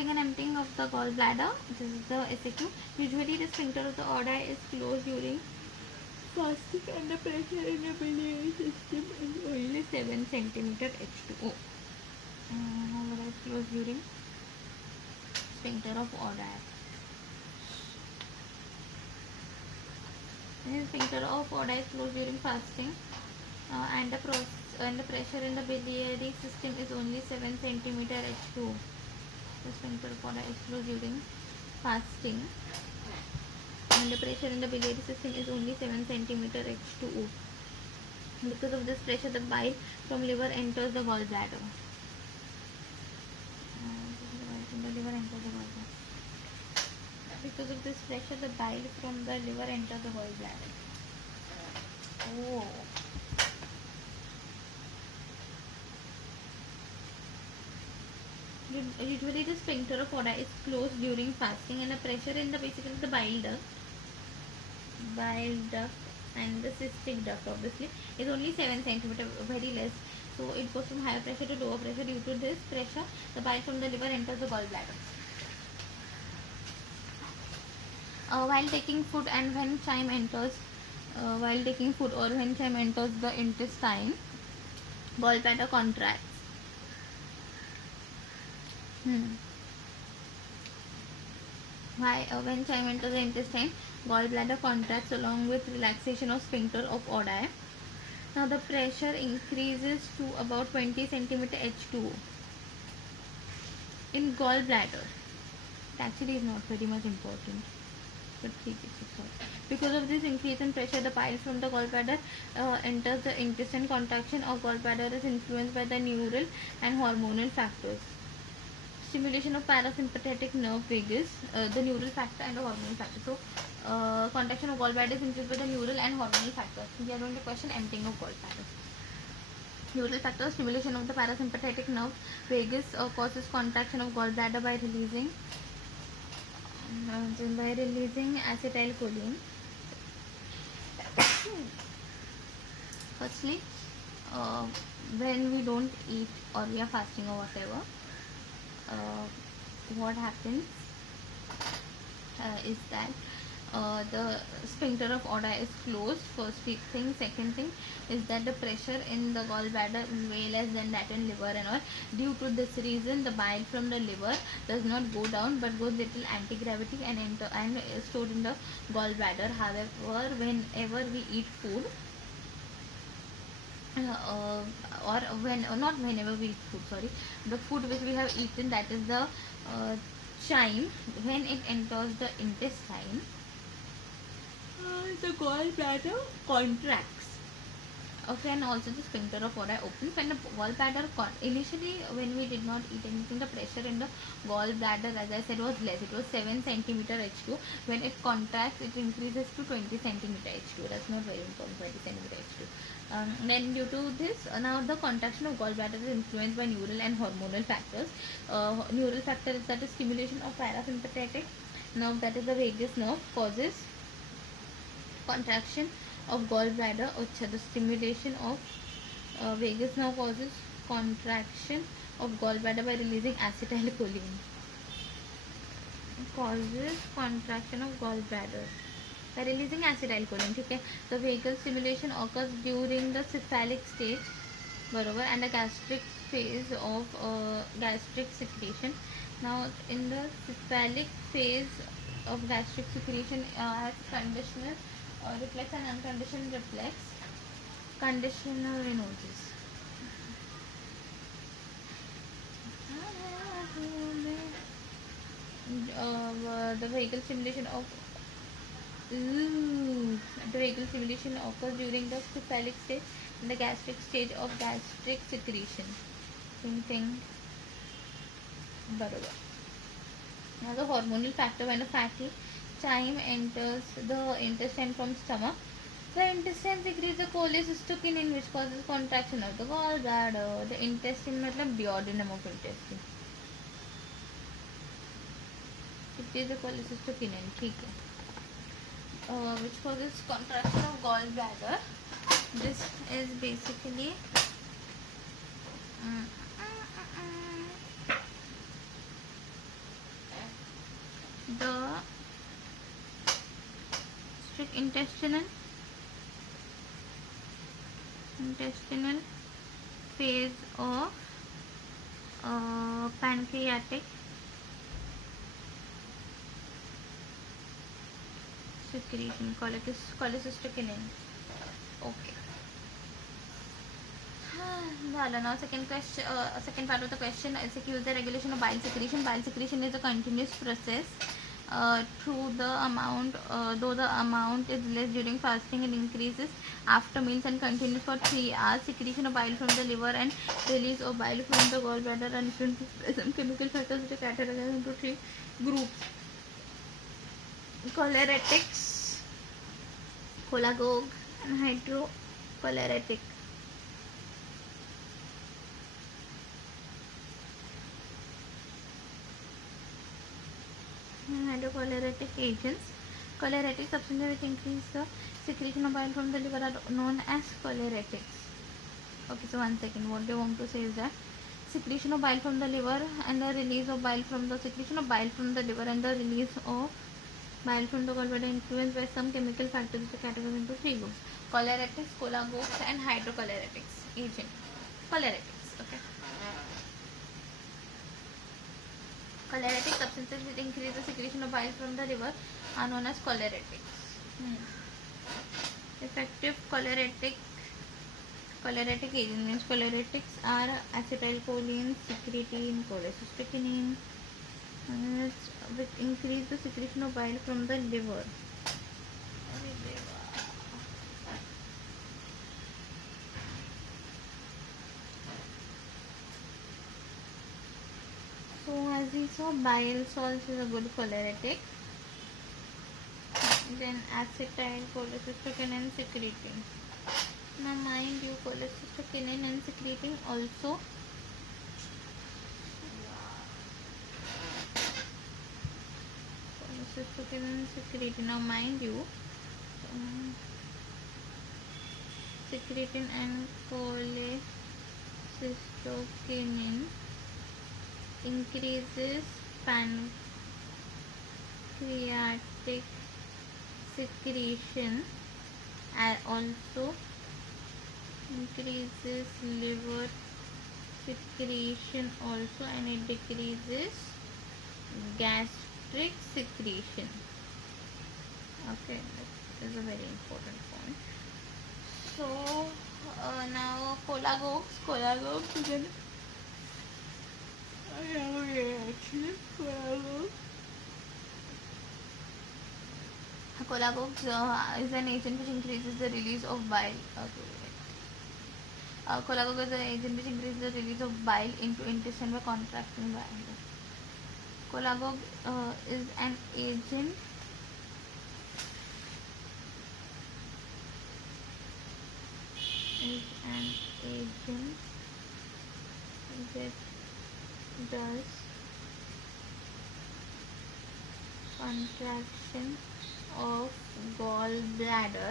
filling and emptying of the gallbladder. This is the SAQ. Usually the sphincter of the aorta is closed during fasting and the pressure in the biliary system is only 7 centimeter H2O. What is closed during sphincter of aorta? The sphincter of aorta is closed during fasting, and the pressure in the biliary system is only 7 centimeter H2O. The sphincter of aorta is closed during fasting, and the pressure in the biliary system is only 7 centimeter H2O. Because of this pressure, the bile from liver enters the gallbladder. Because of this pressure, the bile from the liver enters the gallbladder. Oh. Usually the sphincter of aorta is closed during fasting, and the pressure in the basically the bile duct and the cystic duct obviously is only 7 centimeter, very less. So it goes from higher pressure to lower pressure. Due to this pressure, the bile from the liver enters the gallbladder. While taking food and when chyme enters, while taking food or when chyme enters the intestine, gallbladder contracts. When chyme enters the intestine, gallbladder contracts along with relaxation of sphincter of aorta. Now the pressure increases to about 20 centimeter H2O. In gallbladder, it actually is not very much important, but because of this increase in pressure, the bile from the gallbladder enters the intestine. Contraction of gallbladder is influenced by the neural and hormonal factors. Stimulation of parasympathetic nerve vagus, the neural factor and the hormonal factor. So, contraction of gallbladder is influenced by the neural and hormonal factors. We are going to question emptying of gallbladder. Neural factor, stimulation of the parasympathetic nerve vagus causes contraction of gallbladder by releasing acetylcholine. Firstly, when we don't eat or we are fasting or whatever, what happens is that the sphincter of aorta is closed. First thing. Second thing is that the pressure in the gallbladder is way less than that in liver and all. Due to this reason, the bile from the liver does not go down but goes little anti-gravity and stored in the gallbladder. However, whenever we eat food, not whenever we eat food, sorry, the food which we have eaten, that is the chyme, when it enters the intestine, the gallbladder contracts. Okay, and also the sphincter of aorta opens. When the gallbladder initially, when we did not eat anything, the pressure in the gallbladder, as I said, was less. It was 7 centimeter H2. When it contracts, it increases to 20 centimeter H2. That's not very important, 20 centimeter H2. Then due to this, now the contraction of gallbladder is influenced by neural and hormonal factors. Neural factor is that the stimulation of parasympathetic nerve, that is the vagus nerve, causes contraction of gallbladder. The stimulation of vagus nerve causes contraction of gallbladder by releasing acetylcholine. Causes contraction of gallbladder by releasing acetylcholine. Okay, the vagal stimulation occurs during the cephalic stage, and the gastric phase of gastric secretion. Now, in the cephalic phase of gastric secretion, has conditional reflex and unconditional reflex. Conditional renosis. The vagal stimulation occurs during the cephalic stage and the gastric stage of gastric secretion. Thing. Now the hormonal factor, when a fatty chyme enters the intestine from stomach, the intestine secretes the cholecystokinin, which causes contraction of the gallbladder. The intestine means duodenum of intestine. It is the cholecystokinin, which causes contraction of gallbladder. This is basically intestinal phase of pancreatic secretion, cholecystokinin. Okay. Now second question, second part of the question is the regulation of bile secretion. Bile secretion is a continuous process through the amount, though the amount is less during fasting and increases after meals and continues for 3 hours. Secretion of bile from the liver and release of bile from the gallbladder and some chemical factors which are categorized into 3 groups: choleretics, cholagogue, and hydrocholeretic. Hydrocholeretic agents. Choleretic substances which increase the secretion of bile from the liver are known as choleretics. Okay, so one second, what they want to say is that secretion of bile from the liver and the release of bile from the secretion of bile from the liver and the release of bile from the gallbladder influenced by some chemical factors which are categorized into 3 groups: choleretics, cholagogues, and hydrocholeretics agent. Choleretics. Okay. Choleretic substances which increase the secretion of bile from the liver are known as choleretics. Effective choleretic agent means choleretics are acetylcholine, secretin, cholecystokinin, which increase the secretion of bile from the liver. So as we saw, bile salts is a good choleretic. Then acetyl cholecystokinin, secretin. Now mind you, cholecystokinin and secretin also cholecystokinin, secretin. Now mind you, secretin and cholecystokinin increases pancreatic secretion and also increases liver secretion also, and it decreases gastric secretion. Okay, that is a very important point. So now cholagogues again. Cholagogues is an agent which increases the release of bile. Cholagogue is an agent which increases the release of bile into intestine by contracting bile. Cholagogue is an agent that does contraction of gallbladder